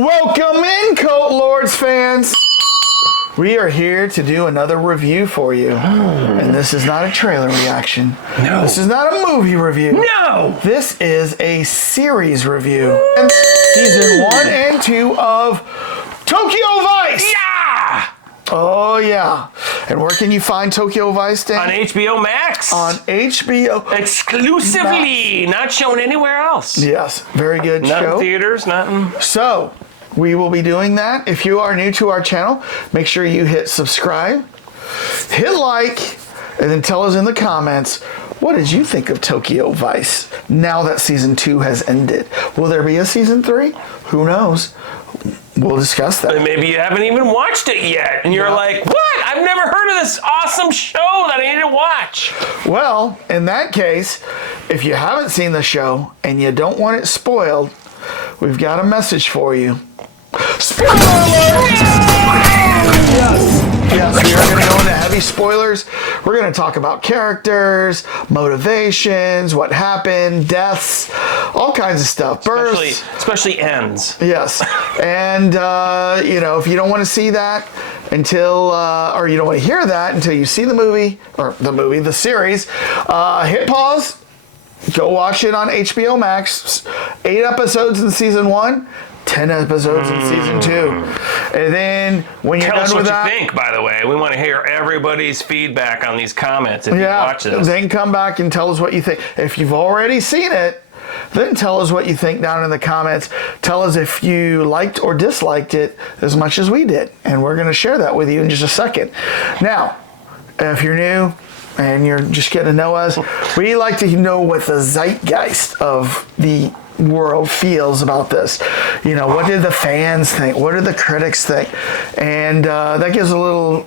Welcome in, Cult Lords fans. We are here to do another review for you. And this is not a trailer reaction. No. This is not a movie review. No. This is a series review. And season 1 and 2 of Tokyo Vice. Yeah. Oh, yeah. And where can you find Tokyo Vice, Dan? On hbomax. On HBO. Exclusively. Not shown anywhere else. Yes, very good Not show. in theaters, nothing. So, we will be doing that. If you are new to our channel, make sure you hit subscribe, hit like, and then tell us in the comments, what did you think of Tokyo Vice now that season 2 has ended? Will there be a season 3? Who knows? We'll discuss that. And maybe you haven't even watched it yet, and you're like, what? I've never heard of this awesome show that I need to watch. Well, in that case, if you haven't seen the show and you don't want it spoiled, we've got a message for you. Spoiler alert! Yes, we are going to go into heavy spoilers. We're going to talk about characters, motivations, what happened, deaths, all kinds of stuff. Births. Especially ends. Yes. And, if you don't want to see that until, or you don't want to hear that until you see the movie, the series, hit pause. Go watch it on HBO Max. 8 episodes in season 1. 10 episodes in season 2. And then when you're done with that... Tell us what you think, by the way. We want to hear everybody's feedback on these comments if you watch this. Then come back and tell us what you think. If you've already seen it, then tell us what you think down in the comments. Tell us if you liked or disliked it as much as we did. And we're going to share that with you in just a second. Now, if you're new and you're just getting to know us, we like to know what the zeitgeist of the world feels about this. What did the fans think? What did the critics think? And that gives a little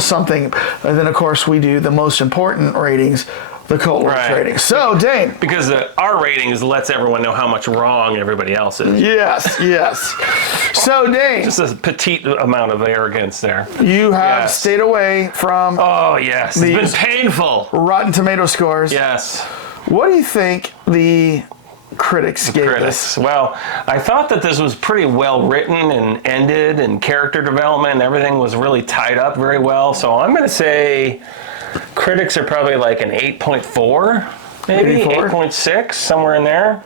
something. And then, of course, we do the most important ratings, the Cult Lords ratings. So, Dane. Because our ratings lets everyone know how much wrong everybody else is. Yes. So, Dane. Just a petite amount of arrogance there. You have stayed away from... Oh, yes. It's been painful. Rotten Tomato scores. Yes. What do you think the critics gave this? Well, I thought that this was pretty well written and ended, and character development and everything was really tied up very well. So I'm going to say critics are probably like an 8.4, maybe 8.6, somewhere in there.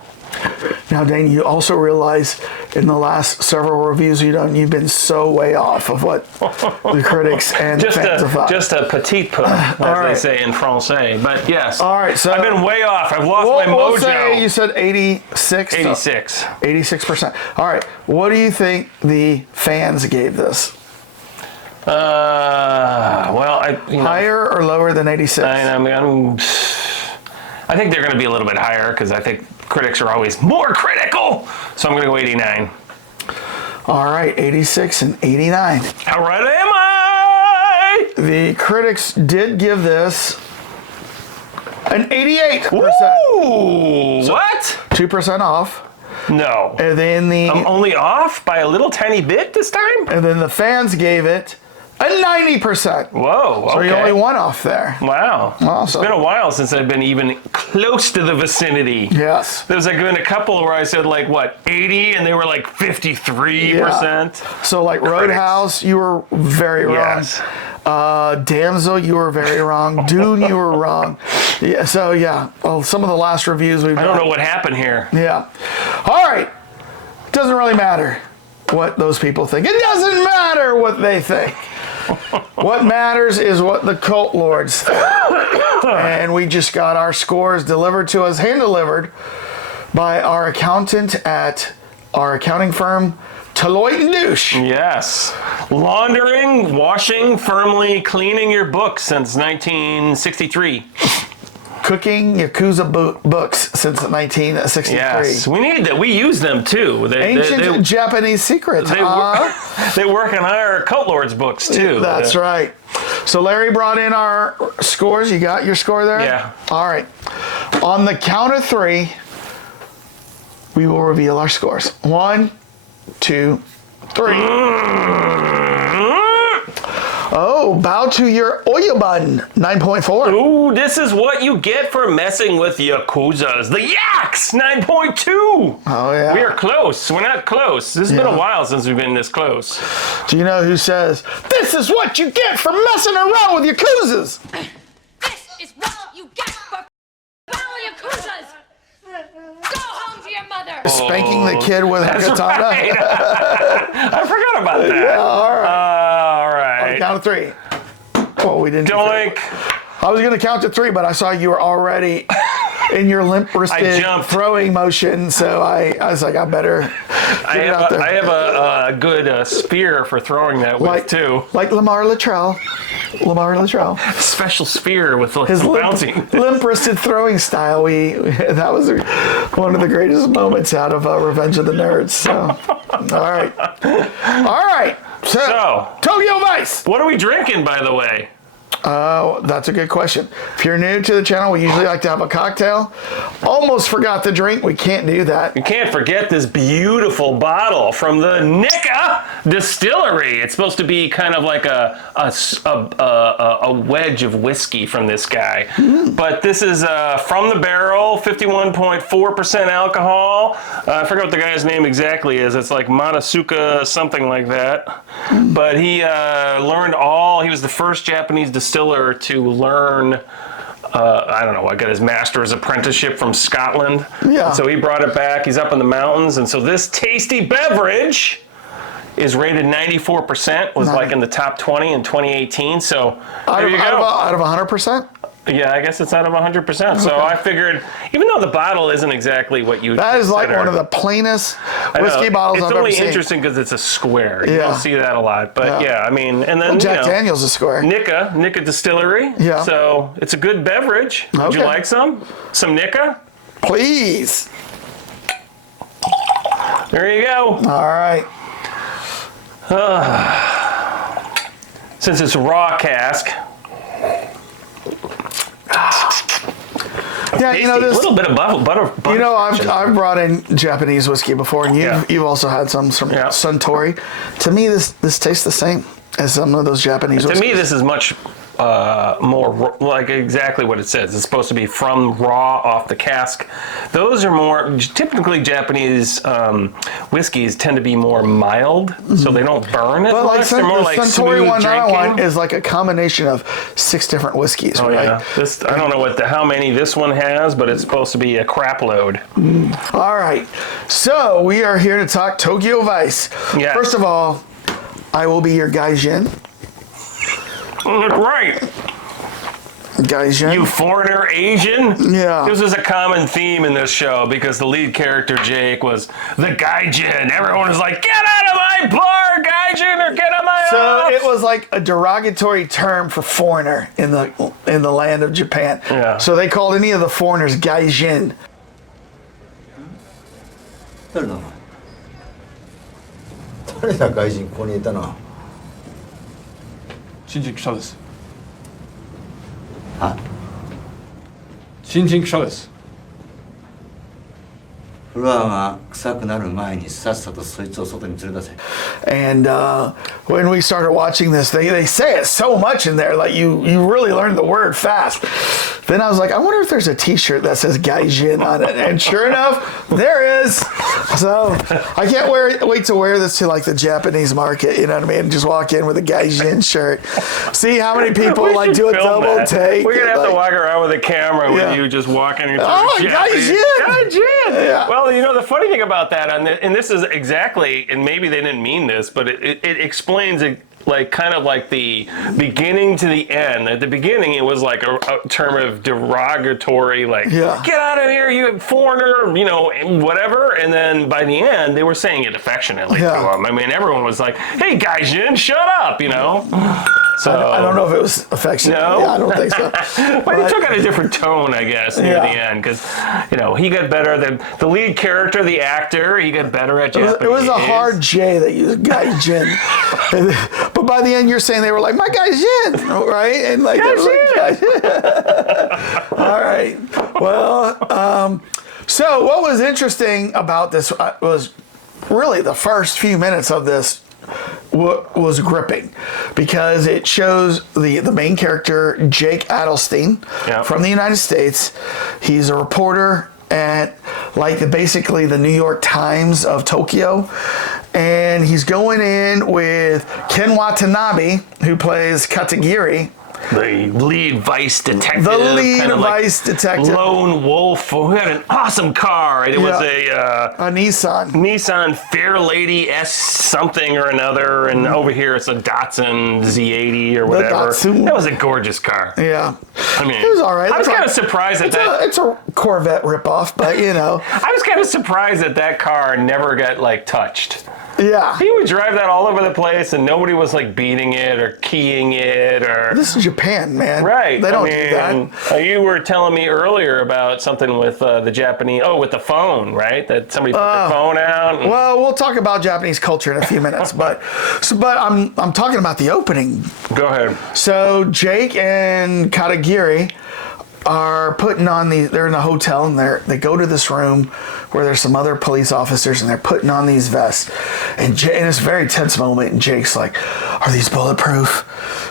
Now, Dane, you also realize in the last several reviews you've been so way off of what the critics and the fans have thought. Just a petite peu, as they say in Francais. But yes, all right, so I've been way off. I've lost my mojo. We'll say you said 86? 86. 86%. All right, what do you think the fans gave this? Higher or lower than 86? I think they're going to be a little bit higher because I think critics are always more critical. So I'm going to go 89. All right, 86 and 89. How right am I? The critics did give this an 88%. Ooh, so what? 2% off. No. And then I'm only off by a little tiny bit this time? And then the fans gave it a 90%. Whoa, okay. So you only one off there. Wow. Awesome. It's been a while since I've been even close to the vicinity. Yes. There's been a couple where I said 80 and they were 53%. Yeah. So Roadhouse, you were very wrong. Yes. Damsel, you were very wrong. Dune, you were wrong. Yeah. So well, some of the last reviews we've done. I don't know what happened here. Yeah. All right. Doesn't really matter what those people think. It doesn't matter what they think. What matters is what the Cult Lords think. And we just got our scores delivered to us, hand-delivered, by our accountant at our accounting firm, Deloitte & Douche. Yes. Laundering, washing, firmly cleaning your books since 1963. Cooking yakuza books since 1963. Yes, we need that. We use them too. Ancient Japanese secrets. They work on our Cult Lords books too. That's right. So Larry brought in our scores. You got your score there? Yeah. All right. On the count of 3, we will reveal our scores. 1, 2, 3. Oh, bow to your Oyabun, 9.4. Ooh, this is what you get for messing with yakuzas. The yaks, 9.2. Oh, yeah. We are close. We're not close. This has been a while since we've been this close. Do you know who says, this is what you get for messing around with yakuzas? This is what you get for yakuzas. Go home to your mother. Spanking the kid with a katana. Right. I forgot about that. Yeah, all right. All right. Count of 3. Oh, we didn't. Doink. I was going to count to 3, but I saw you were already in your limp-wristed throwing motion, so I was like, I better I have a good spear for throwing that with, too. Like Lamar Luttrell. Special spear with like His bouncing. limp-wristed throwing style. That was one of the greatest moments out of Revenge of the Nerds. So, all right. So Tokyo Vice. What are we drinking, by the way? That's a good question. If you're new to the channel, we usually like to have a cocktail. Almost forgot the drink. We can't do that. You can't forget this beautiful bottle from the Nika Distillery. It's supposed to be kind of like a wedge of whiskey from this guy. But this is from the barrel, 51.4% alcohol. I forget what the guy's name exactly is. It's like Matasuka, something like that. But he he was the first Japanese distiller to learn, I don't know, I got his master's apprenticeship from Scotland. Yeah. So he brought it back. He's up in the mountains. And so this tasty beverage is rated 94%, was like in the top 20 in 2018. So there you go. Out of 100%? Yeah, I guess it's out of 100%. So I figured, even though the bottle isn't exactly what you That is like one of the plainest whiskey bottles I've ever seen. It's only interesting because it's a square. You don't see that a lot. But I mean, and then Jack Daniel's a square. Nika Distillery. Yeah. So it's a good beverage. Would you like some? Some Nika? Please. There you go. All right. Since it's raw cask. Yeah, tasty. A little bit of butter. You know, I've brought in Japanese whiskey before, and you've also had some from Suntory. To me, this tastes the same as some of those Japanese whiskeys. To me, this is much more like exactly what it says. It's supposed to be from raw off the cask. Those are more typically Japanese whiskeys tend to be more mild, so they don't burn as much. They're more like Suntory smooth drinking. is like a combination of 6 different whiskeys. Oh right? yeah, I don't know how many this one has, but it's supposed to be a crap load. All right, so we are here to talk Tokyo Vice. Yes. First of all, I will be your gaijin. Right. Gaijin. You foreigner Asian? Yeah. This was a common theme in this show because the lead character, Jake, was the gaijin. Everyone was like, get out of my bar, gaijin, or get out of my So house. it was like a derogatory term for foreigner in the land of Japan. Yeah. So they called any of the foreigners gaijin. 誰だお前誰だ外人ここにいたのは新人記者です。は新人記者です。フロアが臭くなる前にさっさとそいつを外に連れ出せ And when we started watching this, they say it so much in there, like you really learn the word fast. Then I was like, I wonder if there's a T-shirt that says Gaijin on it. And sure enough, there is. So I can't wait to wear this to like the Japanese market, you know what I mean? Just walk in with a Gaijin shirt. See how many people like do a double take. We're going to have to walk around with a camera with you just walking through Gaijin! Gaijin! Yeah. Well, you know, the funny thing about that, and this is exactly, and maybe they didn't mean this, but it explains it. Like kind of like the beginning to the end. At the beginning, it was like a term of derogatory, like get out of here, you foreigner, you know, whatever. And then by the end, they were saying it affectionately to him. I mean, everyone was like, "Hey, gaijin, shut up," you know. So I don't know if it was affectionate. No, yeah, I don't think so. But he took on a different tone, I guess, near the end, because you know he got better. The lead character, the actor, he got better at Japanese. It was a hard J that used gaijin. But by the end, you're saying they were like, my gaijin, right? And like, gaijin. All right. Well, so what was interesting about this was really the first few minutes of this was gripping because it shows the main character, Jake Adelstein, from the United States. He's a reporter at basically the New York Times of Tokyo. And he's going in with Ken Watanabe, who plays Katagiri. The lead vice detective. The lead kind of vice detective. Lone wolf who had an awesome car. It was a Nissan. Nissan Fairlady S something or another. And over here it's a Datsun Z80 or whatever. That was a gorgeous car. Yeah. I mean, it was all right. I was kind of surprised at that. It's a Corvette ripoff, but you know. I was kind of surprised that car never got touched. Yeah. He would drive that all over the place and nobody was beating it or keying it or... This is Japan, man. Right. They don't do that. You were telling me earlier about something with the Japanese... Oh, with the phone, right? That somebody put their phone out. Well, we'll talk about Japanese culture in a few minutes, but I'm talking about the opening. Go ahead. So Jake and Katagiri are putting on they're in a hotel and they go to this room where there's some other police officers and they're putting on these vests and it's a very tense moment and Jake's like, are these bulletproof?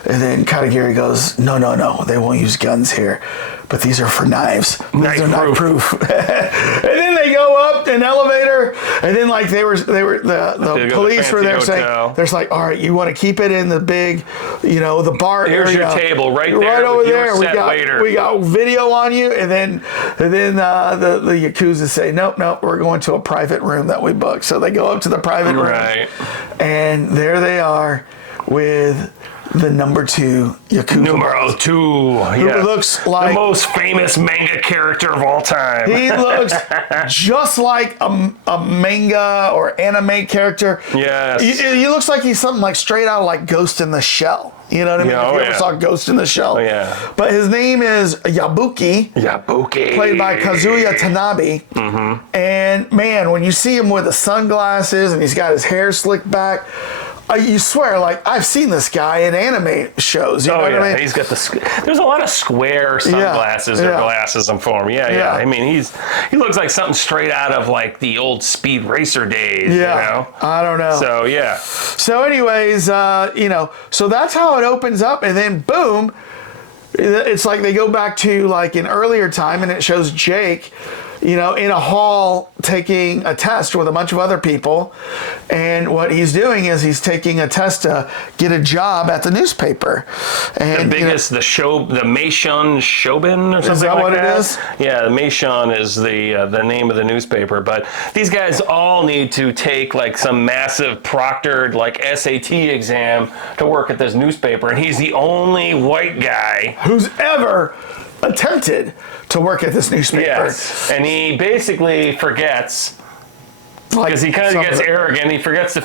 And then Katagiri goes, no, they won't use guns here, but these are for knives. These are knife proof. And then they go up an elevator and then the police were there saying, there's all right, you want to keep it in the big, the bar area. Here's your table right there. Right over there. We got video on you. And then the Yakuza say, nope, we're going to a private room that we booked. So they go up to the private room. Right. And there they are with the number 2 Yakuza. Numero 2. Who looks like the most famous manga character of all time. He looks just like a manga or anime character. Yes. He looks like he's something straight out of Ghost in the Shell. You know what I mean? If you ever saw Ghost in the Shell. Oh, yeah. But his name is Yabuki. Played by Kazuya Tanabe. Mm-hmm. And man, when you see him with the sunglasses and he's got his hair slicked back, you swear, I've seen this guy in anime shows. You know what I mean? He's got there's a lot of square sunglasses or glasses for him. Yeah. I mean, he looks like something straight out of the old Speed Racer days. Yeah. I don't know. So, yeah. So anyways, so that's how it opens up. And then boom, it's they go back to an earlier time and it shows Jake, in a hall taking a test with a bunch of other people. And what he's doing is he's taking a test to get a job at the newspaper. And the biggest, the Meishon Shobin or something like that. Is that what it is? Yeah, the Meishon is the name of the newspaper. But these guys all need to take some massive proctored SAT exam to work at this newspaper. And he's the only white guy who's ever attempted to work at this newspaper. Yes, and he basically forgets because he kind of gets arrogant. He forgets to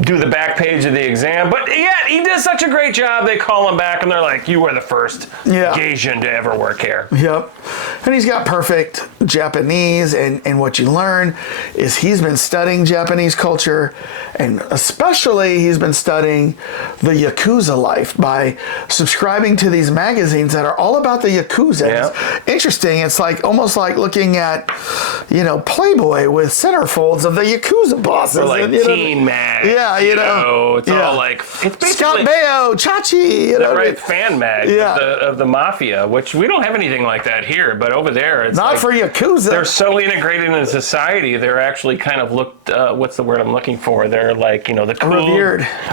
do the back page of the exam. But yeah, he does such a great job. They call him back and they're like, you were the first Gaijin to ever work here. Yep. And he's got perfect Japanese. And what you learn is he's been studying Japanese culture. And especially he's been studying the Yakuza life by subscribing to these magazines that are all about the Yakuza. Yeah. It's interesting. It's almost like looking at, Playboy with centerfolds of the Yakuza bosses. Or Teen Mag. Yeah, it's all it's basically Scott Baio, Chachi, right, fan mag of the mafia, which we don't have anything like that here, but over there it's not for Yakuza. They're so integrated in society, they're actually kind of looked what's the word I'm looking for? They're the cool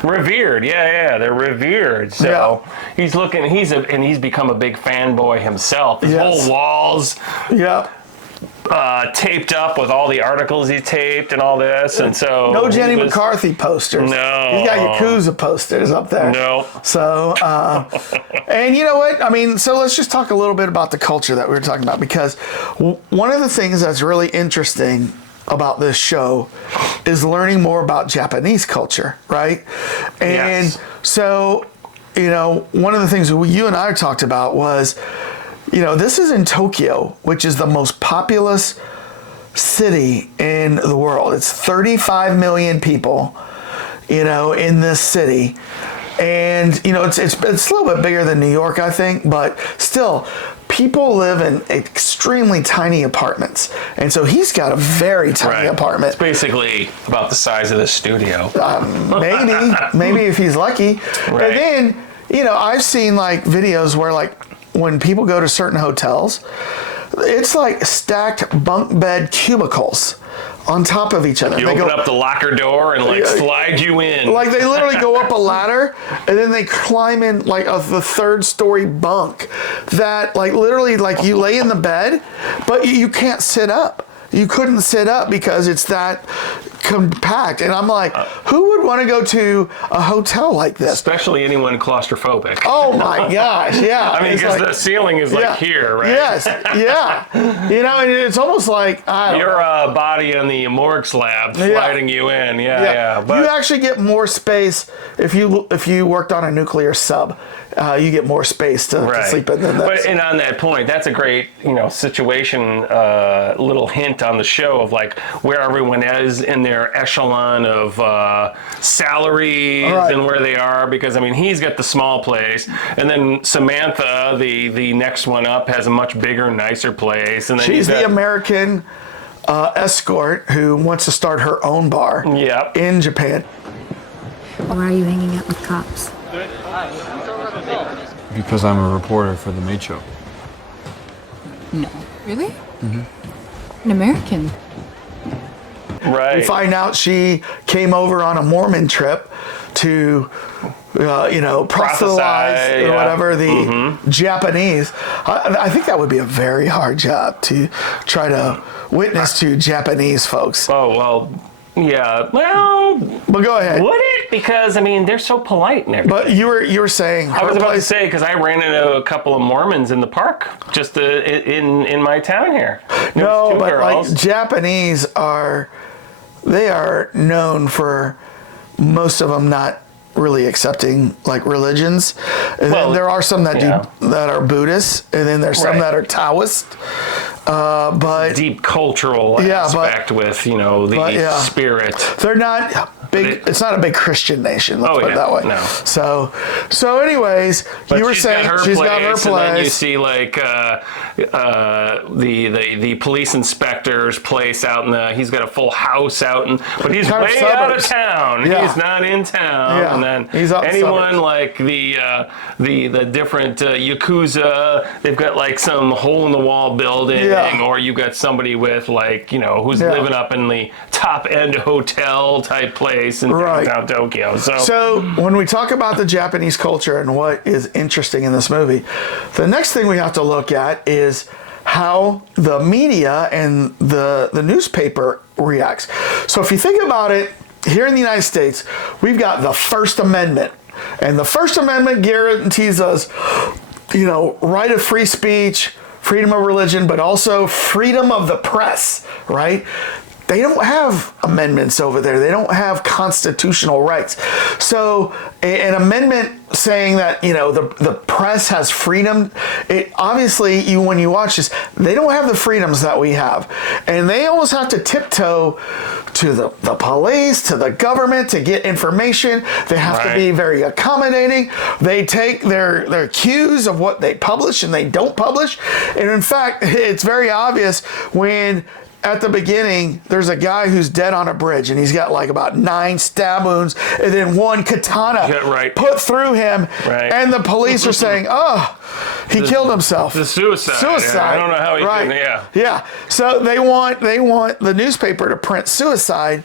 revered, they're revered. So he's become a big fanboy himself. His whole walls taped up with all the articles he taped and all this, and so no Jenny McCarthy posters. No, he's got Yakuza posters up there. No. So, and you know what? I mean, so let's just talk a little bit about the culture that we were talking about, because one of the things that's really interesting about this show is learning more about Japanese culture, right? And so, one of the things you and I talked about was, this is in Tokyo, which is the most populous city in the world. It's 35 million people, in this city. And, it's a little bit bigger than New York, I think, but still, people live in extremely tiny apartments, and so he's got a very tiny apartment. It's basically about the size of this studio. Maybe if he's lucky. Right. And then, I've seen like videos where like when people go to certain hotels, it's like stacked bunk bed cubicles on top of each other. You open up the locker door and like slide you in. Like they literally go up a ladder and then they climb in like the third story bunk that like literally like you lay in the bed, but you can't sit up. You couldn't sit up because it's that compact. And I'm like, who would want to go to a hotel like this? Especially anyone claustrophobic. Oh my gosh, yeah. I mean, It's because like, the ceiling is like here, right? Yes, yeah. And it's almost like, I don't know. Your body on the morgue slab sliding you in. Yeah. But you actually get more space if you worked on a nuclear sub. You get more space to sleep in. And on that point, that's a great situation, little hint on the show of like where everyone is in their echelon of salaries and where they are, because I mean he's got the small place, and then Samantha, the next one up, has a much bigger, nicer place, and then she's the American escort who wants to start her own bar in Japan. Why are you hanging out with cops? Because I'm a reporter for the Made Show. No. Really? Mm-hmm. An American. Right. We find out she came over on a Mormon trip to, proselytize or whatever the Japanese. I think that would be a very hard job to try to witness to Japanese folks. Oh, well, yeah. Well, but go ahead. Would it? Because I mean, they're so polite and everything. But you were saying. I was about to say because I ran into a couple of Mormons in the park, just in my town here. No, but girls. Like Japanese they are known for most of them not really accepting like religions. And then there are some that that are Buddhists, and then there's some that are Taoist. But deep cultural aspect with the spirit. They're not big. It's not a big Christian nation. Let's put it that way. No. So anyways, you were saying she's got her place. And then you see like the police inspector's place out in he's got a full house out but he's way out of town. Yeah. He's not in town. Yeah. And then he's anyone like the different yakuza, they've got like some hole in the wall building, or you got somebody with like who's living up in the top end hotel type place in downtown Tokyo. So when we talk about the Japanese culture and what is interesting in this movie, the next thing we have to look at is how the media and the newspaper reacts. So if you think about it, here in the United States, we've got the First Amendment. And the First Amendment guarantees us, right of free speech, freedom of religion, but also freedom of the press, right? They don't have amendments over there. They don't have constitutional rights. So an amendment saying that, the press has freedom, it obviously, when you watch this, they don't have the freedoms that we have. And they almost have to tiptoe to the police, to the government to get information. They have to be very accommodating. They take their cues of what they publish and they don't publish. And in fact, it's very obvious when at the beginning, there's a guy who's dead on a bridge, and he's got like about 9 stab wounds, and then one katana put through him, and the police are saying, he killed himself. The suicide. I don't know how he did. Yeah. So they want the newspaper to print suicide,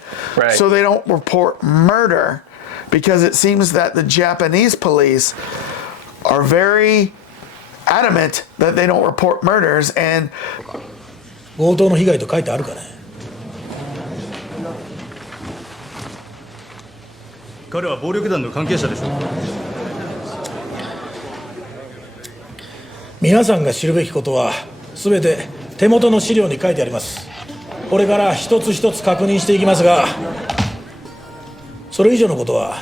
so they don't report murder, because it seems that the Japanese police are very adamant that they don't report murders, and 強盗の被害と書いてあるかね。彼は暴力団の関係者でしょう。皆さんが知るべきことは全て手元の資料に書いてあります。これから一つ一つ確認していきますが、それ以上のことは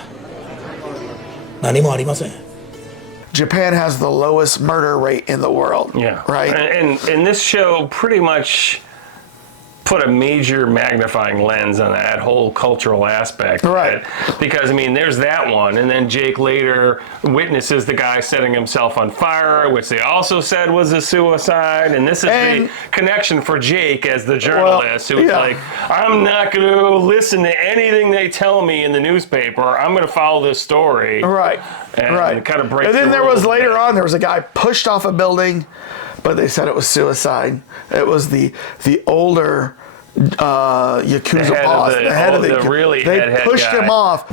何もありません。Japan has the lowest murder rate in the world. Yeah. Right? And this show pretty much put a major magnifying lens on that whole cultural aspect. Right. Because, I mean, there's that one. And then Jake later witnesses the guy setting himself on fire, which they also said was a suicide. And this is the connection for Jake as the journalist who's like, I'm not going to listen to anything they tell me in the newspaper. I'm going to follow this story. Right. And kind of break. And then there was later on, there was a guy pushed off a building, but they said it was suicide. It was the older yakuza boss, the head of the really they head pushed guy. him off.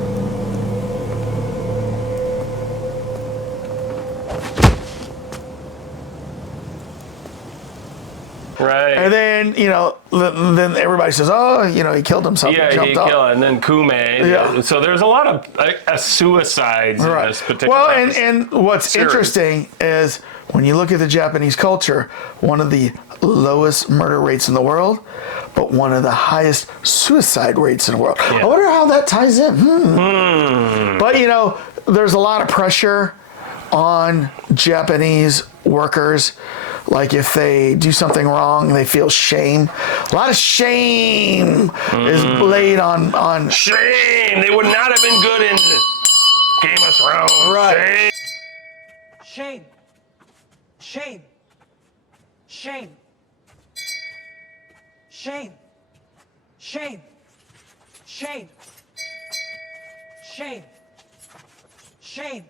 Right. And then, then everybody says, oh, he killed himself. Yeah, jumped he off. killed, and then Kume. Yeah. So there's a lot of suicides in this particular. Well, and what's interesting is when you look at the Japanese culture, one of the lowest murder rates in the world, but one of the highest suicide rates in the world. Yeah. I wonder how that ties in. But, there's a lot of pressure on Japanese workers. Like if they do something wrong, they feel shame. A lot of shame is laid on shame. They would not have been good in Game of Thrones. Right. Shame. Shame. Shame. Shame. Shame. Shame. Shame. Shame.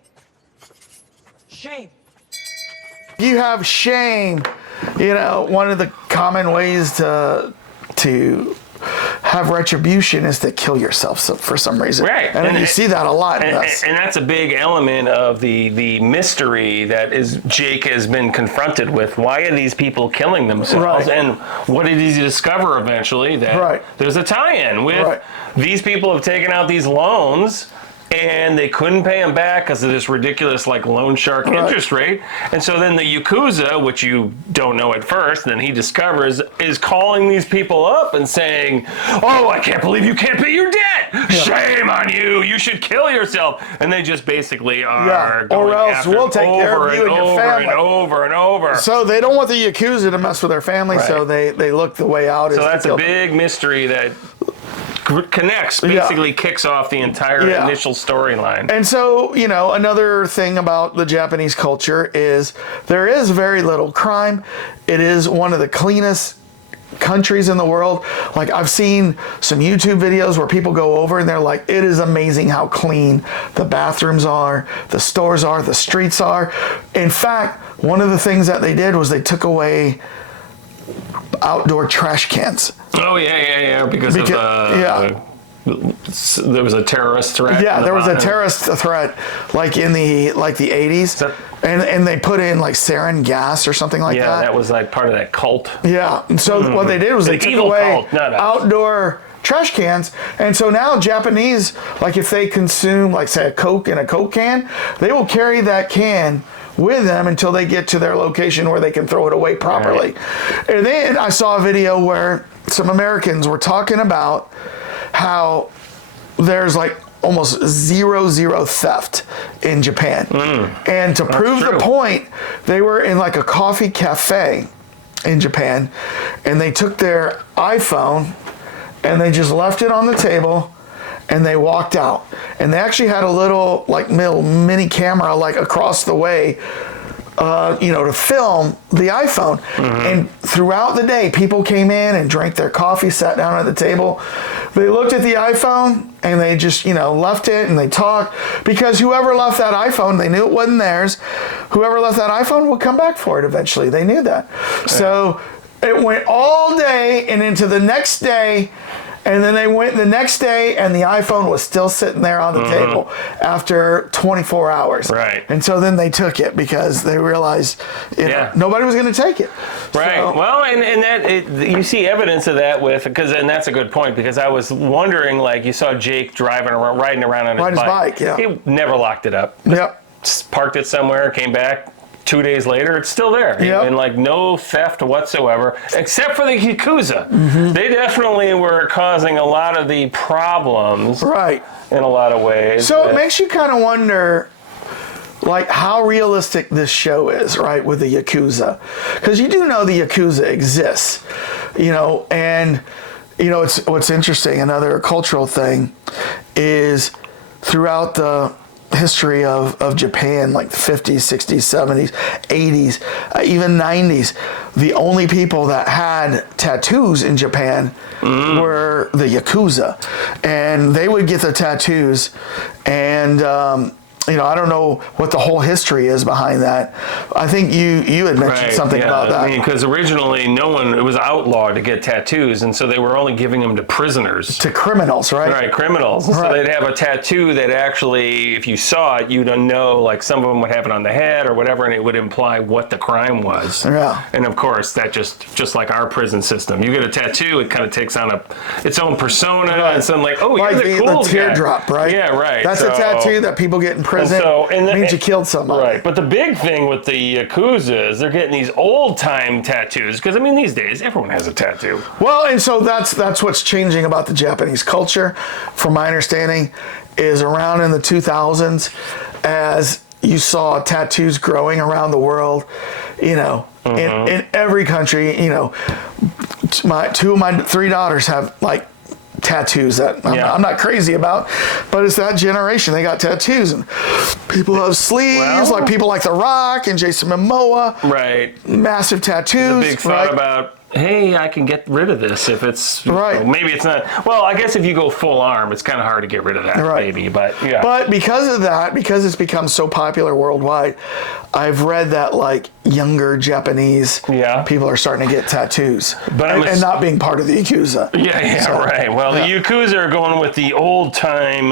Shame. You have shame. One of the common ways to have retribution is to kill yourself for some reason. Right. And you see that a lot in this. And that's a big element of the mystery that Jake has been confronted with. Why are these people killing themselves? Right. And what did he discover eventually? That there's a tie-in with these people have taken out these loans and they couldn't pay him back because of this ridiculous loan shark interest rate. And so then the Yakuza, which you don't know at first, then he discovers, is calling these people up and saying, oh, I can't believe you can't pay your debt. Shame on you. You should kill yourself. And they just basically are going or else after we'll take care of you and your family. And over and over. So they don't want the Yakuza to mess with their family, so they look the way out. So that's a big mystery that connects, basically kicks off the entire initial storyline. And so, another thing about the Japanese culture is there is very little crime. It is one of the cleanest countries in the world. I've seen some YouTube videos where people go over and they're like, it is amazing how clean the bathrooms are, the stores are, the streets are. In fact, one of the things that they did was they took away outdoor trash cans. Oh yeah, because of there was a terrorist threat. Yeah, there was a terrorist threat, in the 80s, and they put in sarin gas or something like that. Yeah, that was part of that cult. Yeah, and so what they did was they took away outdoor trash cans, and so now Japanese, if they consume say a Coke in a Coke can, they will carry that can with them until they get to their location where they can throw it away properly. Right. And then I saw a video where some Americans were talking about how there's almost zero theft in Japan. And to prove the point, they were in a coffee cafe in Japan, and they took their iPhone and they just left it on the table and they walked out. And they actually had a little mini camera across the way to film the iPhone. And throughout the day, people came in and drank their coffee, sat down at the table. They looked at the iPhone and they just, left it and they talked, because whoever left that iPhone, they knew it wasn't theirs. Whoever left that iPhone would come back for it eventually. They knew that. So it went all day and into the next day. And then they went the next day, and the iPhone was still sitting there on the table after 24 hours. Right. And so then they took it because they realized nobody was going to take it. Right. So, well, and that you see evidence of that and that's a good point, because I was wondering, you saw Jake riding around on his bike. Yeah. He never locked it up. Yep. Just parked it somewhere, came back. 2 days later, it's still there. Yep. And no theft whatsoever, except for the Yakuza. They definitely were causing a lot of the problems. Right. In a lot of ways. So it makes you kind of wonder, how realistic this show is, right, with the Yakuza. Because you do know the Yakuza exists. and it's what's interesting. Another cultural thing is throughout the history of Japan, like the 50s, 60s, 70s, 80s, even 90s, the only people that had tattoos in Japan were the yakuza, and they would get the tattoos, and I don't know what the whole history is behind that. I think you had mentioned something about that. Because originally it was outlawed to get tattoos, and so they were only giving them to prisoners. To criminals, right? Right, criminals. Right. So they'd have a tattoo that actually, if you saw it, you'd know, like some of them would have it on the head or whatever, and it would imply what the crime was. Yeah. And of course, that just like our prison system. You get a tattoo, it kind of takes on its own persona, and so like, oh, like you're the cool the teardrop, guy. right? Yeah, right. That's a tattoo that people get in prison. Means you killed somebody. Right. But the big thing with the Yakuza is they're getting these old-time tattoos, because, these days, everyone has a tattoo. Well, and so that's what's changing about the Japanese culture, from my understanding, is around in the 2000s, as you saw tattoos growing around the world, in every country, two of my three daughters have, like, tattoos that I'm not crazy about, but it's that generation. They got tattoos, and people have sleeves, like people like The Rock and Jason Momoa. Right. Massive tattoos. The big thought about, hey, I can get rid of this if it's maybe it's not. Well, I guess if you go full arm, it's kind of hard to get rid of that, maybe. But yeah. But because of that, because it's become so popular worldwide, I've read that like younger Japanese people are starting to get tattoos, and not being part of the yakuza. Right. Well, the yakuza are going with the old time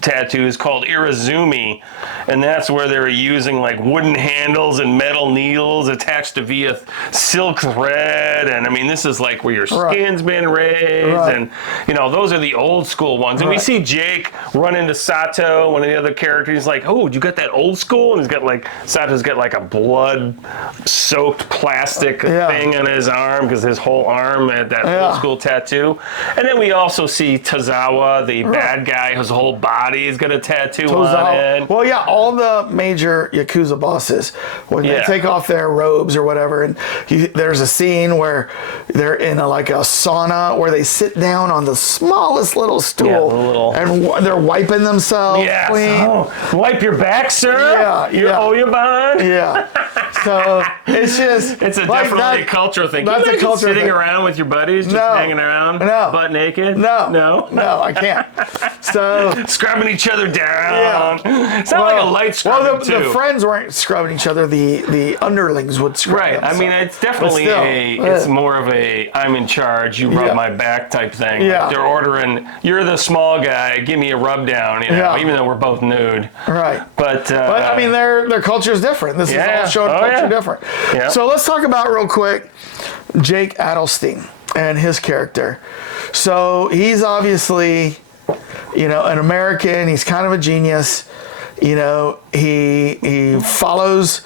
tattoos called irizumi, and that's where they're using like wooden handles and metal needles attached to via silk thread. And this is like where your skin's been raised, and those are the old school ones. And we see Jake run into Sato, one of the other characters. He's like, "Oh, you got that old school?" And he's got like Sato's got like a blood-soaked plastic thing on his arm, because his whole arm had that old school tattoo. And then we also see Tozawa, the bad guy, whose whole body has got a tattoo on it. Well, all the major yakuza bosses, when they take off their robes or whatever, and there's a scene where they're in a sauna where they sit down on the smallest little stool and they're wiping themselves clean. Oh, wipe your back, sir. You owe your bond. So it's just it's definitely a cultural thing. That's a culture sitting thing. around with your buddies, just hanging around, butt naked. No, I can't. So scrubbing each other down. It's not like a light scrubbing the friends weren't scrubbing each other. The underlings would scrub them, it's definitely it's more of a I'm in charge, you rub my back type thing. Like they're ordering, you're the small guy, give me a rub down, even though we're both nude. Right. But their culture is different. This is all showing culture different. So let's talk about real quick Jake Adelstein and his character. So he's obviously, an American. He's kind of a genius. He follows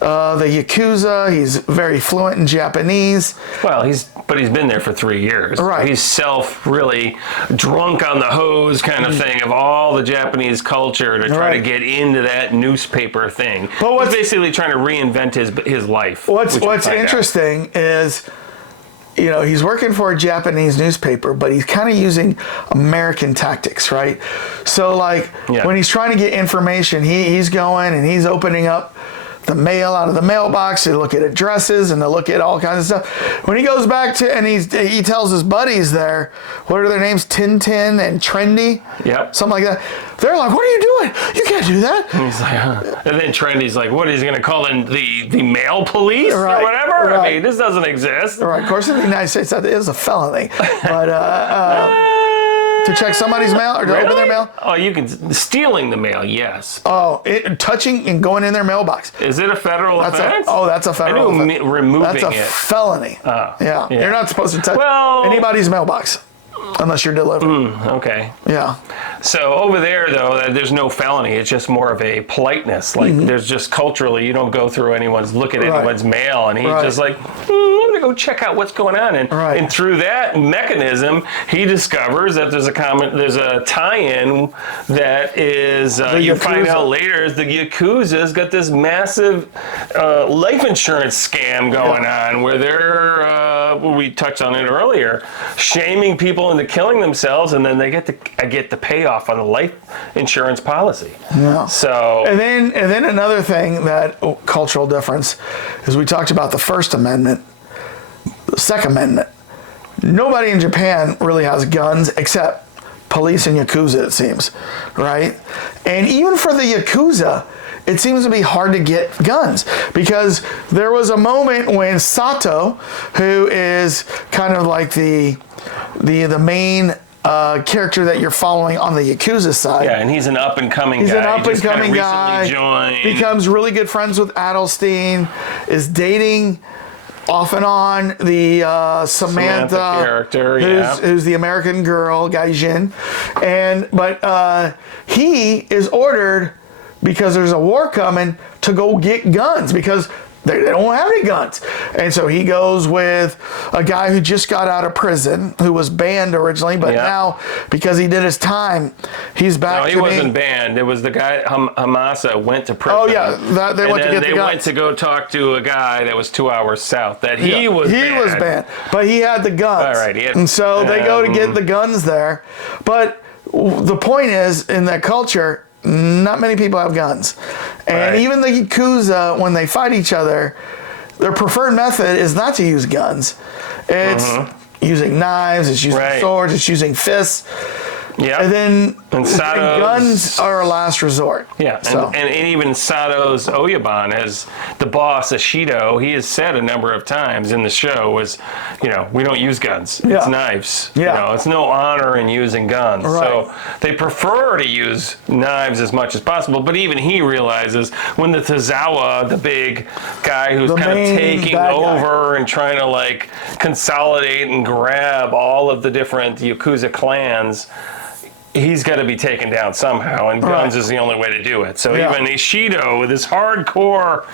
the yakuza. He's very fluent in Japanese. Well, he's been there for 3 years. Right. He's really drunk on the hose kind of thing of all the Japanese culture to try to get into that newspaper thing. But he's basically trying to reinvent his life. What's interesting is, he's working for a Japanese newspaper, but he's kind of using American tactics, right? So when he's trying to get information, he's going and he's opening up the mail out of the mailbox to look at addresses and to look at all kinds of stuff. When he goes back to, and he tells his buddies there, what are their names? Tintin and Trendy? Yep. Something like that. They're like, what are you doing? You can't do that. And he's like, and then Trendy's like, what, is he going to call in the mail police or whatever? Right. This doesn't exist. Right. Of course, in the United States, that is a felony. But, to check somebody's mail or to open their mail? Oh, you can stealing the mail, yes. Oh, touching and going in their mailbox. Is it a federal offense? That's a federal offense. Removing That's a felony. Yeah. You're not supposed to touch anybody's mailbox. unless you're delivered. Okay. Yeah. So over there, though, there's no felony. It's just more of a politeness. Like, there's just culturally, you don't go through look at anyone's mail, and he's just like, I'm gonna go check out what's going on. And through that mechanism, he discovers that there's a tie-in that is you find out later is the Yakuza's got this massive life insurance scam going on where they're we touched on it earlier, shaming people into killing themselves, and then they get the payoff on the life insurance policy. Yeah. So and then another thing that cultural difference is we talked about the First Amendment, the Second Amendment. Nobody in Japan really has guns except police and Yakuza, it seems, right? And even for the Yakuza, it seems to be hard to get guns because there was a moment when Sato, who is kind of like the main character that you're following on the Yakuza side. Yeah, and he's an up-and-coming guy. He's an up-and-coming guy. Joined. Becomes really good friends with Adelstein, is dating off and on the Samantha character, who's the American girl, Gaijin. But he is ordered, because there's a war coming, to go get guns because they don't have any guns. And so he goes with a guy who just got out of prison, who was banned originally, but now, because he did his time, he's back. No, he wasn't banned. It was the guy, Hamasa, went to prison. Oh, yeah. They went to get the guy. They went to go talk to a guy that was 2 hours south. That he was banned. But he had the guns. All right. And so they go to get the guns there. But the point is, in that culture, not many people have guns. And even the Yakuza, when they fight each other, their preferred method is not to use guns. It's using knives, it's using swords, it's using fists. Yeah. And then Sato's, guns are a last resort. Yeah. So. And even Sato's Oyaban, as the boss, Ashido, he has said a number of times in the show was, we don't use guns. It's knives. Yeah. It's no honor in using guns. Right. So they prefer to use knives as much as possible. But even he realizes when the Tozawa, the big guy who's kind of taking over and trying to consolidate and grab all of the different Yakuza clans, he's got to be taken down somehow, and guns is the only way to do it. So even Ishido, with his hardcore,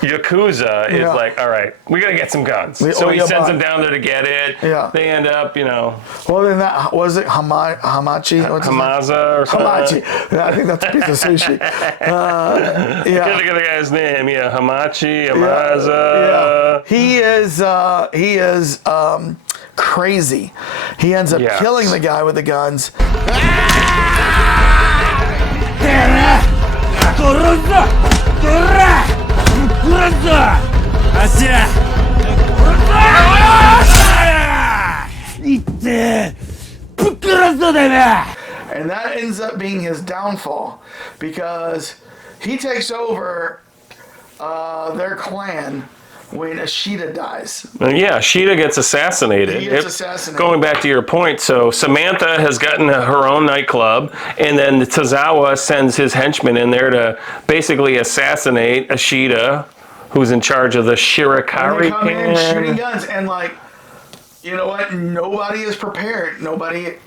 Yakuza, is like, all right, we got to get some guns. So he sends them down there to get it. Yeah. They end up, Well, then that was it Hamachi? Hamaza or something? Hamachi. I think that's a piece of sushi. I can't think of the guy's name. Yeah, Hamachi, Hamaza. Yeah. He is crazy. He ends up killing the guy with the guns. And that ends up being his downfall because he takes over their clan when Ashita dies. Yeah, Ashita gets assassinated. Going back to your point, so Samantha has gotten her own nightclub, and then Tozawa sends his henchmen in there to basically assassinate Ashita, who's in charge of the Shirikari. And they come in shooting guns, and you know what? Nobody is prepared. Nobody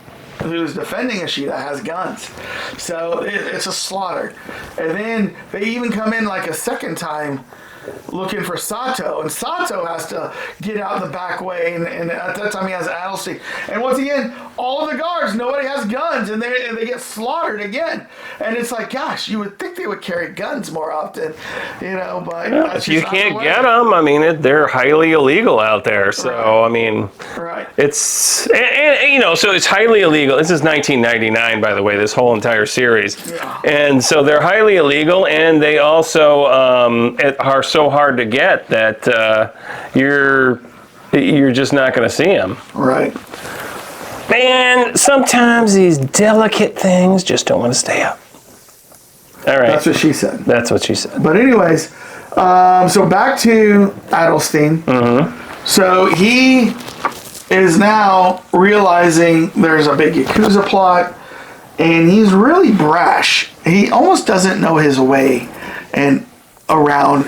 who's defending Ashita has guns. So it's a slaughter. And then they even come in a second time looking for Sato, and Sato has to get out the back way, and at that time he has Adelstein. And once again, all of the guards, nobody has guns, and they get slaughtered again. And it's like, gosh, you would think they would carry guns more often, but if you can't get them, they're highly illegal out there. So it's and so it's highly illegal. This is 1999, by the way, this whole entire series. And so they're highly illegal, and they also are so hard to get that you're just not going to see them. Right. And sometimes these delicate things just don't want to stay up. All right. That's what she said. That's what she said. But anyways, so back to Adelstein. So he is now realizing there's a big Yakuza plot, and he's really brash. He almost doesn't know his way and around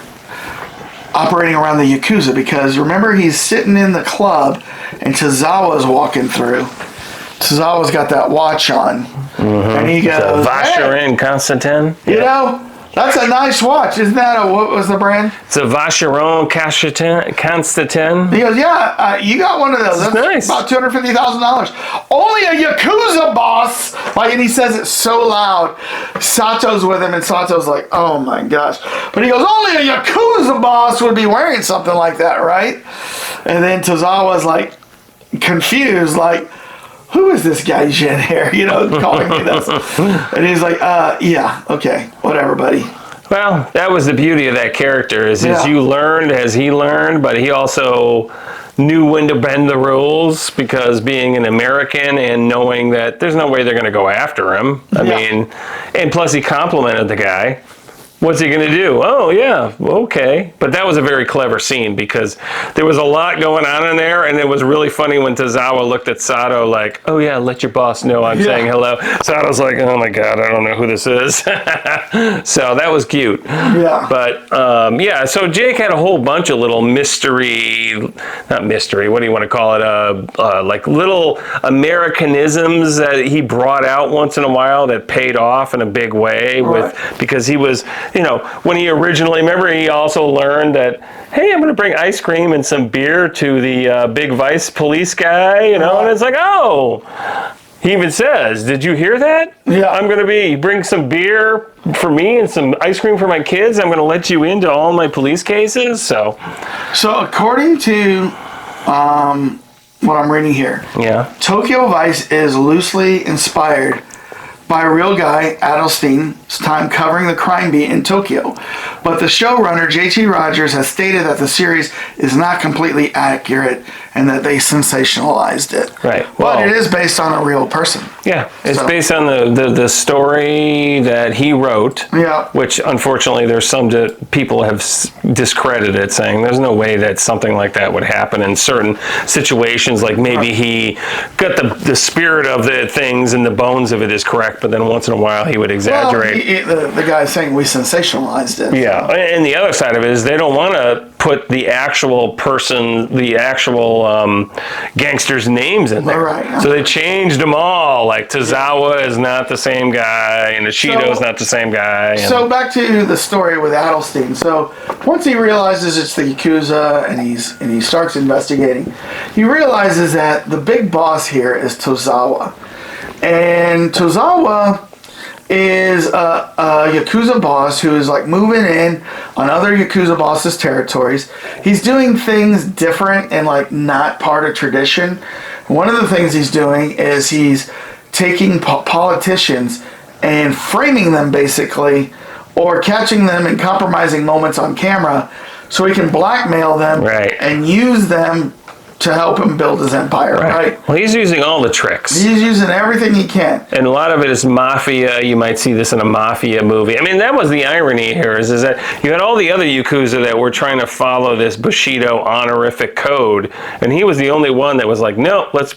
operating around the yakuza, because remember he's sitting in the club and Tozawa's walking through. Tozawa's got that watch on, and he goes, Vacheron Constantin. You know, that's a nice watch. Isn't that what was the brand? It's a Vacheron Constantin. He goes, yeah, you got one of those. That's nice. About $250,000. Only a yakuza boss. Like, and he says it so loud. Sato's with him, and Sato's like, oh my gosh. But he goes, only a yakuza boss would be wearing something like that, right? And then Tozawa's like confused, like, who is this gaijin here? You know, calling me this. And he's like, yeah, okay, whatever, buddy. Well, that was the beauty of that character, is Yeah. you learned as he learned, but he also knew when to bend the rules, because being an American and knowing that there's no way they're going to go after him. I mean, and plus he complimented the guy. What's he going to do? Oh, yeah, okay. But that was a very clever scene, because there was a lot going on in there, and it was really funny when Tozawa looked at Sato like, oh, yeah, let your boss know I'm saying hello. Sato's like, oh, my God, I don't know who this is. So that was cute. Yeah. But, yeah, so Jake had a whole bunch of little mystery, not mystery, what do you want to call it? Like little Americanisms that he brought out once in a while that paid off in a big way, because he was... You know, when he originally, remember, he also learned that, hey, I'm going to bring ice cream and some beer to the big vice police guy, you know, and it's like, oh, he even says, did you hear that? Yeah. I'm going to bring some beer for me and some ice cream for my kids. I'm going to let you into all my police cases. So according to what I'm reading here, Tokyo Vice is loosely inspired by a real guy, Adelstein's time covering the crime beat in Tokyo. But the showrunner, J.T. Rogers, has stated that the series is not completely accurate and that they sensationalized it. Right. But it is based on a real person. Yeah, it's based on the story that he wrote, which unfortunately there's some people have discredited, saying there's no way that something like that would happen in certain situations, like maybe he got the spirit of the things and the bones of it is correct, but then once in a while he would exaggerate. Well, the guy's saying we sensationalized it. Yeah, and the other side of it is they don't want to put the actual person, the actual gangsters' names in there. Right. So they changed them all. Like Tozawa is not the same guy, and Ishido's not the same guy. So back to the story with Adelstein. So once he realizes it's the Yakuza and he starts investigating, he realizes that the big boss here is Tozawa. And Tozawa is a Yakuza boss who is like moving in on other Yakuza bosses' territories. He's doing things different and like not part of tradition. One of the things he's doing is he's taking politicians and framing them basically, or catching them in compromising moments on camera so he can blackmail them and use them to help him build his empire, right? Well, he's using all the tricks. He's using everything he can. And a lot of it is mafia. You might see this in a mafia movie. I mean, that was the irony here, is that you had all the other Yakuza that were trying to follow this Bushido honorific code, and he was the only one that was like, no, let's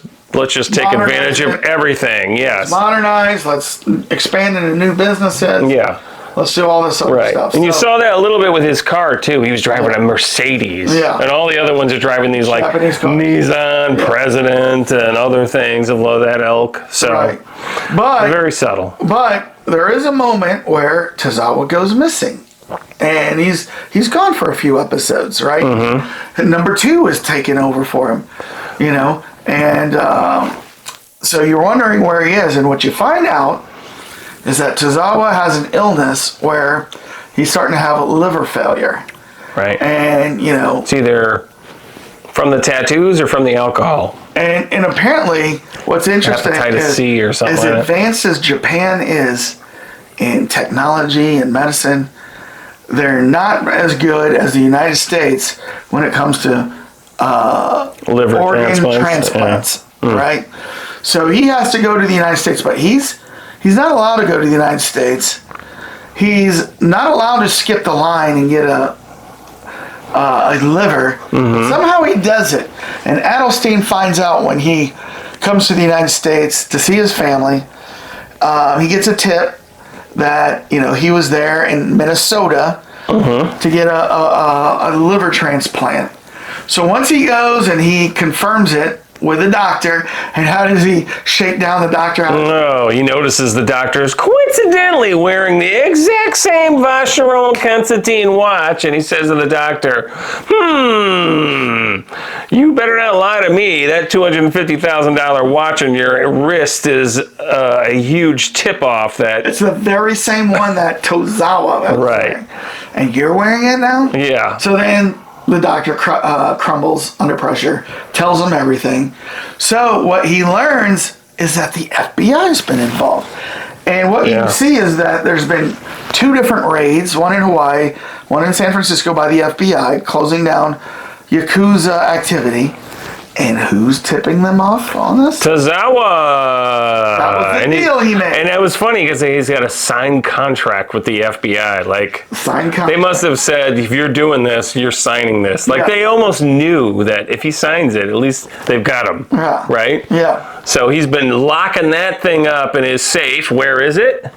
just take advantage of everything. Yes. Modernize, let's expand into new businesses. Yeah. Let's do all this other stuff. And you saw that a little bit with his car, too. He was driving a Mercedes. Yeah. And all the other ones are driving these, like, Nissan, President, and other things of that ilk. So, but very subtle. But there is a moment where Tozawa goes missing. And he's gone for a few episodes, right? And number 2 is taken over for him, you know? And so you're wondering where he is. And what you find out is that Tozawa has an illness where he's starting to have liver failure. Right. And, you know... It's either from the tattoos or from the alcohol. And apparently, what's interesting Hepatitis C or something as like advanced as Japan is in technology and medicine, they're not as good as the United States when it comes to liver organ transplants, right? So he has to go to the United States, but he's not allowed to go to the United States. He's not allowed to skip the line and get a liver. Somehow he does it. And Adelstein finds out when he comes to the United States to see his family. He gets a tip that, you know, he was there in Minnesota to get a liver transplant. So once he goes and he confirms it with the doctor, and how does he shake down the doctor? No, he notices the doctor is coincidentally wearing the exact same Vacheron Constantin watch, and he says to the doctor, you better not lie to me. That $250,000 watch on your wrist is a huge tip-off that... It's the very same one that Tozawa was wearing. And you're wearing it now? Yeah. So then the doctor crumbles under pressure, tells him everything. So what he learns is that the FBI's been involved. And what you see is that there's been 2 different raids, one in Hawaii, one in San Francisco by the FBI, closing down yakuza activity. And who's tipping them off on this? Tozawa. That was the deal he made. And that was funny because he's got a signed contract with the FBI. Like, signed contract. They must have said, if you're doing this, you're signing this. Like, they almost knew that if he signs it, at least they've got him. Yeah. Right? Yeah. So he's been locking that thing up in his safe. Where is it?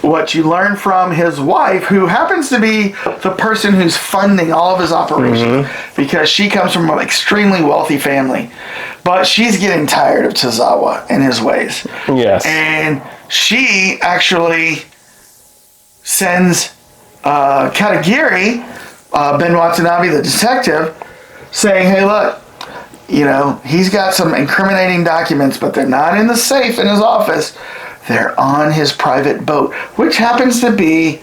What you learn from his wife, who happens to be the person who's funding all of his operations, because she comes from an extremely wealthy family. But she's getting tired of Tozawa and his ways. Yes. And she actually sends Katagiri, Ben Watanabe, the detective, saying, hey, look, you know, he's got some incriminating documents, but they're not in the safe in his office. They're on his private boat, which happens to be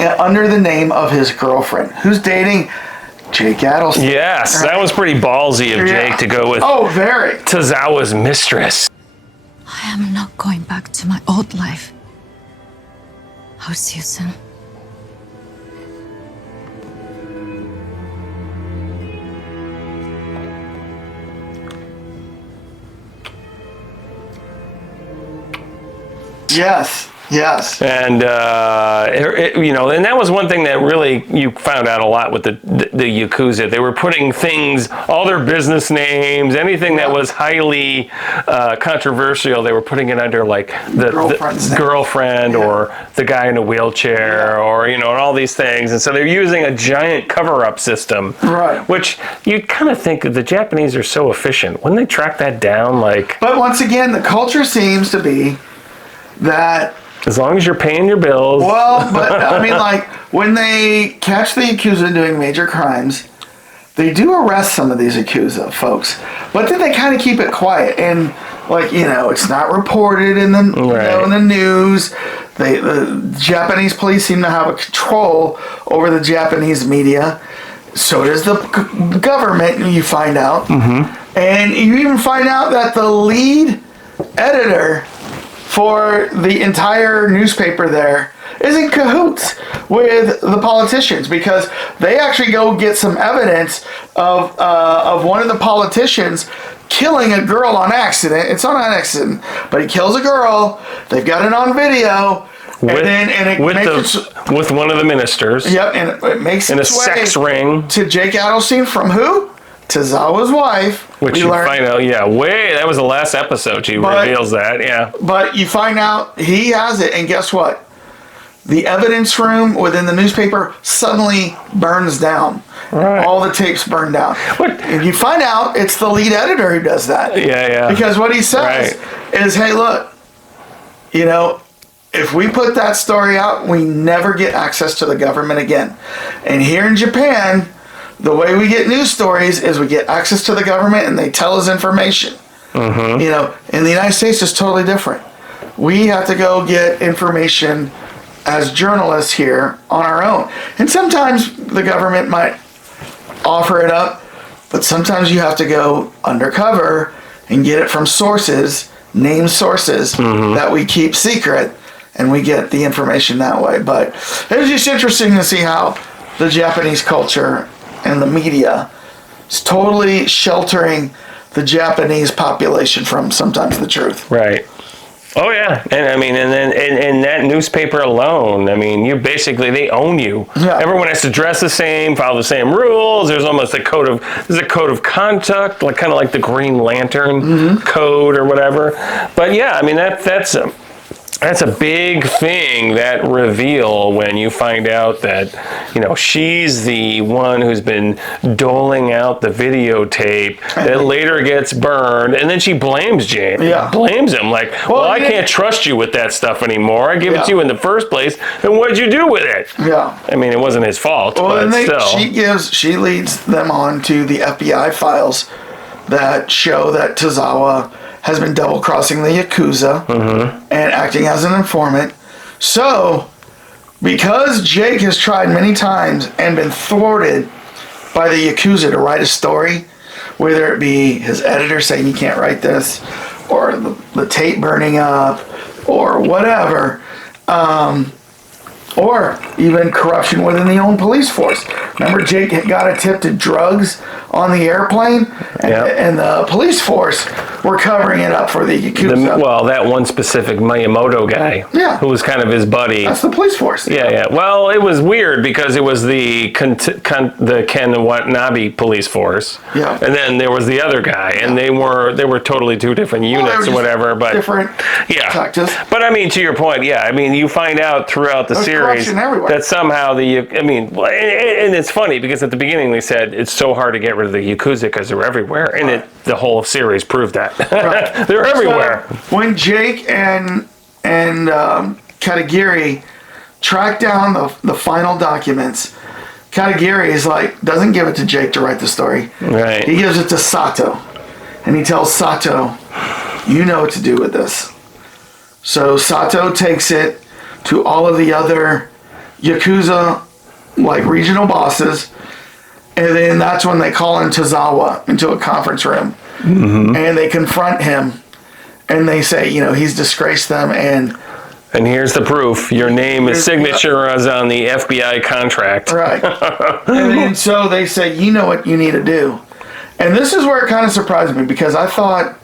under the name of his girlfriend, who's dating Jake Adelstein. Yes, that was pretty ballsy of Jake to go with very Tozawa's mistress. I am not going back to my old life. I'll see you soon. Yes. Yes. And, you know, and that was one thing that really you found out a lot with the Yakuza. They were putting things, all their business names, anything that was highly controversial, they were putting it under like the girlfriend or the guy in a wheelchair or, you know, and all these things. And so they're using a giant cover-up system. Right. Which you kind of think that the Japanese are so efficient. Wouldn't they track that down? Like, but once again, the culture seems to be that... As long as you're paying your bills. Well, but I mean, like, when they catch the Yakuza doing major crimes, they do arrest some of these Yakuza folks. But then they kind of keep it quiet. And, like, you know, it's not reported in the, you know, in the news. The Japanese police seem to have a control over the Japanese media. So does the government, you find out. And you even find out that the lead editor for the entire newspaper there is in cahoots with the politicians, because they actually go get some evidence of one of the politicians killing a girl on accident. It's not an accident, but he kills a girl. They've got it on video. With one of the ministers. Yep, and it makes in its a way sex ring to Jake Adelstein from who? Tozawa's wife. Which you find out, that was the last episode she reveals that, But you find out he has it, and guess what? The evidence room within the newspaper suddenly burns down. Right. All the tapes burn down. And you find out it's the lead editor who does that. Because what he says is, hey, look, you know, if we put that story out, we never get access to the government again. And here in Japan, the way we get news stories is we get access to the government and they tell us information. You know, in the United States, it's totally different. We have to go get information as journalists here on our own. And sometimes the government might offer it up, but sometimes you have to go undercover and get it from sources, named sources that we keep secret, and we get the information that way. But it was just interesting to see how the Japanese culture and the media is totally sheltering the Japanese population from sometimes the truth. Right. Oh yeah, and I mean, and then in that newspaper alone, I mean, you basically, they own you. Everyone has to dress the same, follow the same rules. There's almost a code of conduct, like kind of like the Green Lantern code or whatever. But yeah, I mean that's That's a big thing, that reveal, when you find out that, she's the one who's been doling out the videotape that later gets burned, and then she blames James. Yeah. Blames him, like, well, I can't trust you with that stuff anymore. I gave it to you in the first place, and what'd you do with it? Yeah. I mean, it wasn't his fault, but still. She leads them on to the FBI files that show that Tozawa has been double-crossing the Yakuza and acting as an informant. So, because Jake has tried many times and been thwarted by the Yakuza to write a story, whether it be his editor saying you can't write this, or the tape burning up, or whatever, or even corruption within the own police force. Remember, Jake had got a tip to drugs on the airplane, and the police force were covering it up for the Yakuza. That one specific Miyamoto guy, who was kind of his buddy. That's the police force. Yeah. Well, it was weird because it was the Ken Watanabe police force, and then there was the other guy, and they were totally two different units or whatever. But different tactics. But I mean, to your point, you find out throughout the series that somehow and it's funny because at the beginning they said it's so hard to get rid of the Yakuza because they're everywhere, and the whole series proved that. Right. They're everywhere. So when Jake and Katagiri track down the final documents, Katagiri is doesn't give it to Jake to write the story. Right. He gives it to Sato, and he tells Sato, "You know what to do with this." So Sato takes it to all of the other Yakuza regional bosses, and then that's when they call in Tozawa into a conference room, and they confront him, and they say, he's disgraced them, and here's the proof. Your name is signature is on the FBI contract. Right. And then so they say, you know what you need to do. And this is where it kind of surprised me, because I thought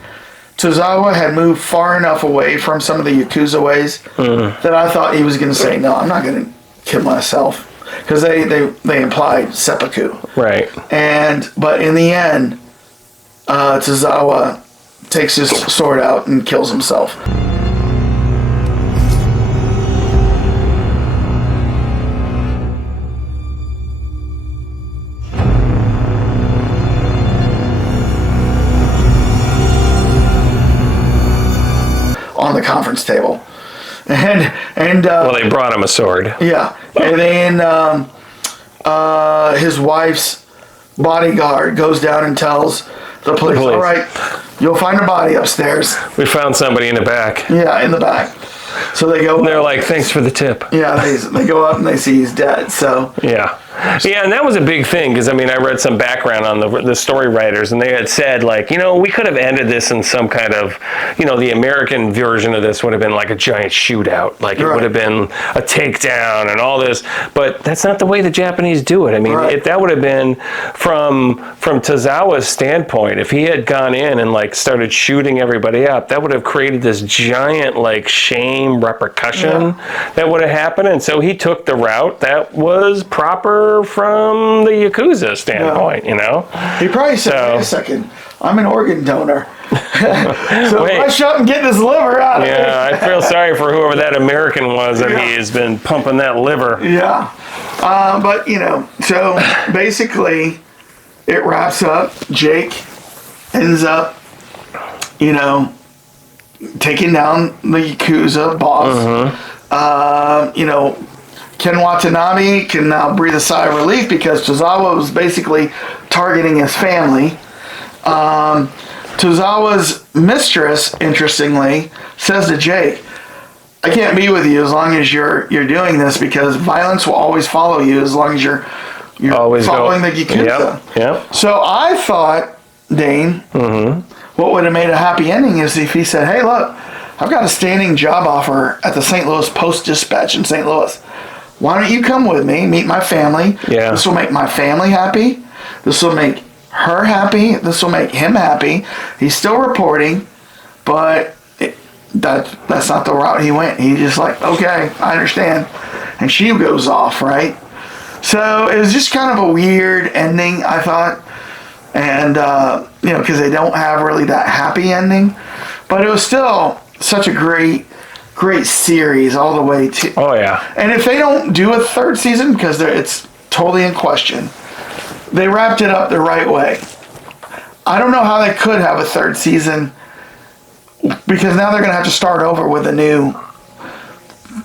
Tozawa had moved far enough away from some of the Yakuza ways that I thought he was going to say, no, I'm not going to kill myself. Because they implied seppuku. Right. But in the end, Tozawa takes his sword out and kills himself. On the conference table. And they brought him a sword. Yeah. And then his wife's bodyguard goes down and tells the police, all right, you'll find a body upstairs. We found somebody in the back. Yeah, in the back. So they go. And they're like, thanks for the tip. Yeah, they go up and they see he's dead. So yeah, and that was a big thing because I read some background on the story writers, and they had said we could have ended this in some kind of the American version of this would have been like a giant shootout, it would have been a takedown and all this, but that's not the way the Japanese do it. If that would have been from Tozawa's standpoint, if he had gone in and started shooting everybody up, that would have created this giant shame repercussion that would have happened, and so he took the route that was proper from the Yakuza standpoint. He probably said, wait a second, I'm an organ donor. So if I shut and get this liver out of here. I feel sorry for whoever that American was that he has been pumping that liver. Yeah. But so basically it wraps up. Jake ends up taking down the Yakuza boss. Ken Watanabe can now breathe a sigh of relief because Tozawa was basically targeting his family. Tozawa's mistress, interestingly, says to Jake, I can't be with you as long as you're doing this because violence will always follow you as long as you're always following the Yakuza. Yep. So I thought, Dane, what would have made a happy ending is if he said, hey, look, I've got a standing job offer at the St. Louis Post-Dispatch in St. Louis. Why don't you come with me, meet my family? Yeah. This will make my family happy. This will make her happy. This will make him happy. He's still reporting, but that's not the route he went. He just okay, I understand. And she goes off, right? So it was just kind of a weird ending, I thought. And, because they don't have really that happy ending. But it was still such a great great series all the way to. Oh yeah. And if they don't do a third season, because it's totally in question, they wrapped it up the right way. I don't know how they could have a third season, because now they're going to have to start over with a new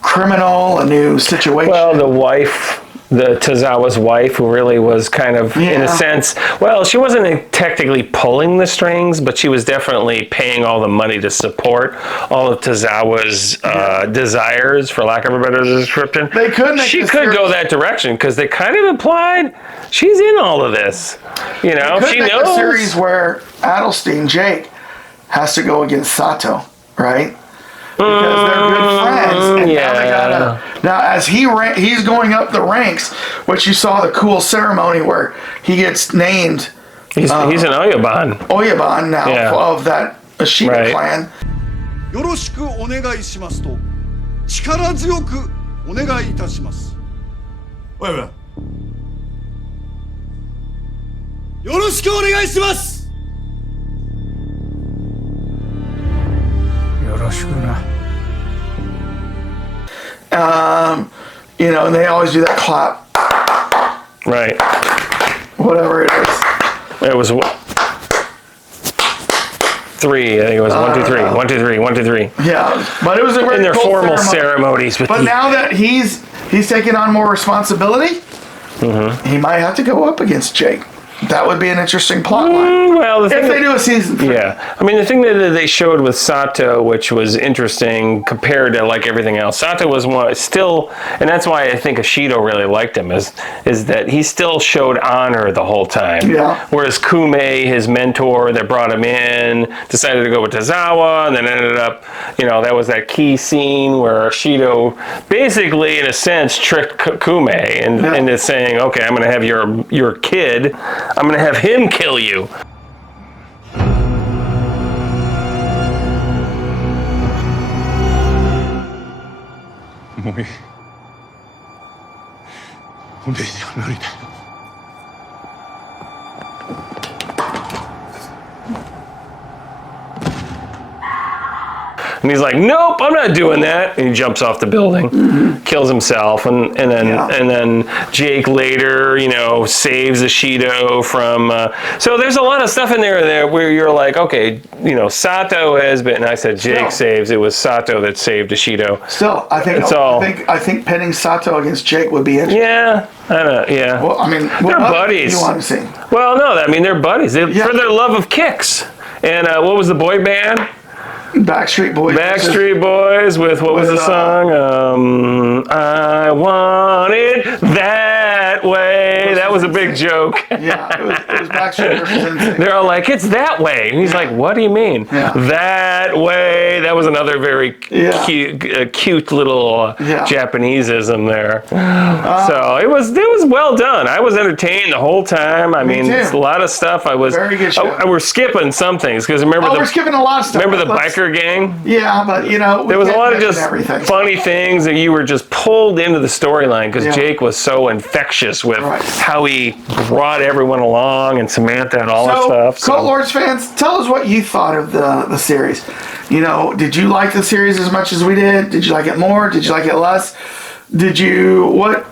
criminal, a new situation. Well, the wife, the Tozawa's wife, who really was kind of, in a sense, well, she wasn't technically pulling the strings, but she was definitely paying all the money to support all of Tozawa's desires, for lack of a better description. They could make She the could series- go that direction, because they kind of implied she's in all of this. You know, could she make knows. a series where Adelstein, Jake, has to go against Sato, right? Because they're good friends. And now they gotta, now as he's going up the ranks, which you saw the cool ceremony where he gets named. He's an Oyaban now of that Ashita clan. よろしくお願いしますと力強くお願いいたします。おやめな。よろしくお願いします。よろしくな。You know, and they always do that clap. Right. Whatever it is. It was 3. I think it was 1, 2, 3. 1, 2, 3. 1, 2, 3. Yeah, but it was a very in their cool formal ceremony. ceremonies. With But now that he's taking on more responsibility, he might have to go up against Jake. That would be an interesting plot line. Well, if they do a season 3. Yeah. I mean, the thing that they showed with Sato, which was interesting compared to like everything else, Sato was still, and that's why I think Ashido really liked him, is that he still showed honor the whole time. Yeah. Whereas Kume, his mentor that brought him in, decided to go with Tozawa, and then ended up, you know, that was that key scene where Ashido basically, in a sense, tricked Kume into saying, okay, I'm going to have your kid, I'm going to have him kill you. And he's like, nope, I'm not doing that. And he jumps off the building, kills himself, and then Jake later, you know, saves Ashido from. So there's a lot of stuff in there where you're like, okay, you know, Sato has been. I said Jake saves. It was Sato that saved Ashido. Still, I think pitting Sato against Jake would be interesting. Yeah, I don't. Yeah. Well, I mean, they're buddies. You want to see? Well, no, I mean they're buddies. For their love of kicks. And what was the boy band? Backstreet Boys. Backstreet Boys with what was the song? I want it that way. That was a big joke. Yeah, it was Backstreet versus. They're all like, it's that way. And he's like, what do you mean? Yeah. That way. That was another very cute little Japaneseism there. So it was well done. I was entertained the whole time. I mean, it's a lot of stuff. Very good show. We're skipping some things because remember we're skipping a lot of stuff. Remember the biker gang? Yeah, but you know, there was a lot of just everything. funny things that you were just pulled into the storyline because Jake was so infectious with how he brought everyone along and Samantha and all that stuff. Cult Lords fans, tell us what you thought of the series. You know, did you like the series as much as we did? Did you like it more? Did you like it less? Did you what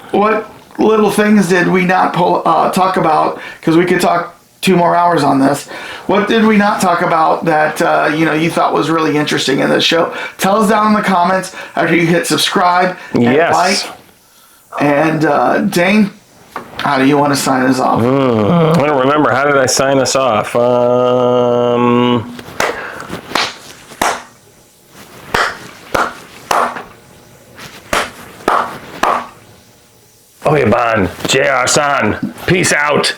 little things did we not talk about? Because we could talk 2 more hours on this. What did we not talk about that you thought was really interesting in this show? Tell us down in the comments after you hit subscribe and like. And Dane, how do you want to sign us off? I don't remember. How did I sign us off? Oyaban, JR-san, peace out.